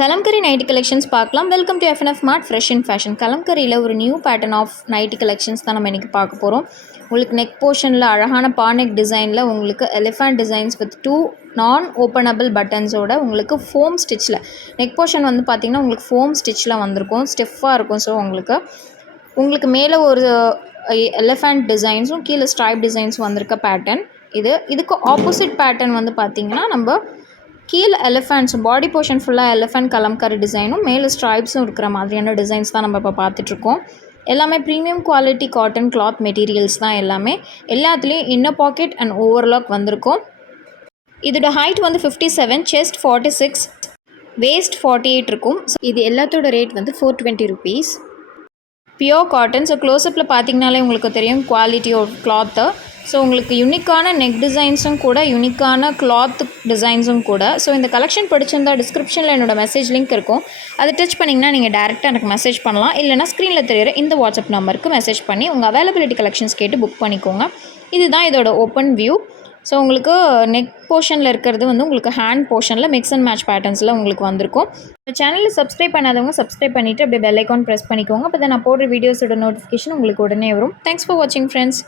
Kalamkari nightie collections பார்க்கலாம். Welcome to FNF mart fresh and fashion. கலம்கரியில் ஒரு new pattern of nightie collections தான் நம்ம இன்றைக்கி பார்க்க போகிறோம். உங்களுக்கு நெக் போர்ஷனில் அழகான பானெக் டிசைனில் உங்களுக்கு எலிஃபண்ட் டிசைன்ஸ் வித் 2 நான் ஓப்பனபிள் பட்டன்ஸோட உங்களுக்கு ஃபோம் ஸ்டிச்சில் நெக் போர்ஷன் வந்து பார்த்திங்கன்னா உங்களுக்கு ஃபோம் ஸ்டிச்சில் வந்திருக்கும், ஸ்டிஃபாக இருக்கும். ஸோ உங்களுக்கு மேலே ஒரு எலிஃபண்ட் டிசைன்ஸும் கீழே ஸ்ட்ரைப் டிசைன்ஸும் வந்திருக்க பேட்டர்ன் இதுக்கு ஆப்போசிட் பேட்டர்ன் வந்து பார்த்திங்கன்னா நம்ம கீழே எலிஃபண்ட்ஸ் பாடி போர்ஷன் ஃபுல்லாக எலிஃபண்ட் கலம்கரி டிசைனும் மேலே ஸ்ட்ரைப்ஸும் இருக்கிற மாதிரியான டிசைன்ஸ் தான் நம்ம இப்போ பார்த்துட்ருக்கோம். எல்லாமே premium quality cotton cloth materials தான். எல்லாத்துலேயும் இன்னர் பாக்கெட் அண்ட் ஓவர்லாக் வந்திருக்கும். இதோட ஹைட் வந்து 57, செஸ்ட் 46, வேஸ்ட் 48 இருக்கும். ஸோ இது எல்லாத்தோட ரேட் வந்து 420 rupees. Pure cotton. ஸோ க்ளோஸ்அப்பில் பார்த்திங்கனாலே உங்களுக்கு தெரியும் குவாலிட்டி ஆஃப் கிளாத்து. ஸோ உங்களுக்கு யூனிக்கான நெக் டிசைன்ஸும் கூட, யூனிக்கான கிளாத் டிசைன்ஸும் கூட. ஸோ இந்த கலெக்ஷன் பிடிச்சிருந்தா டிஸ்கிரிப்ஷனில் என்னோட மெசேஜ் லிங்க் இருக்கும். அதை டச் பண்ணிங்கன்னா நீங்கள் டேரெக்டாக எனக்கு மெசேஜ் பண்ணலாம். இல்லைனா ஸ்க்ரீனில் தெரியுற இந்த வாட்ஸ்அப் நம்பருக்கு மெசேஜ் பண்ணி உங்கள் அவைலபிலிட்டி கலெக்ஷன்ஸ் கேட்டு புக் பண்ணிக்கோங்க. இதுதான் இதோட ஓப்பன் வியூ. ஸோ உங்களுக்கு நெக் போர்ஷனில் இருக்கிறது வந்து உங்களுக்கு ஹேண்ட் போர்ஷனில் மிக்ஸ் அண்ட் மேட்ச் பேட்டர்ன்ஸில் உங்களுக்கு வந்திருக்கும். இந்த சேனலில் சப்ஸ்கிரைப் பண்ணாதவங்க சப்ஸ்கிரைப் பண்ணிவிட்டு அப்படியே பெல் ஐக்கான் ப்ரெஸ் பண்ணிக்கோங்க. அப்போ தான் நான் போடுற வீடியோஸோட நோட்டிஃபிகேஷன் உங்களுக்கு உடனே வரும். தேங்க்ஸ் ஃபார் வாட்சிங் ஃப்ரெண்ட்ஸ்.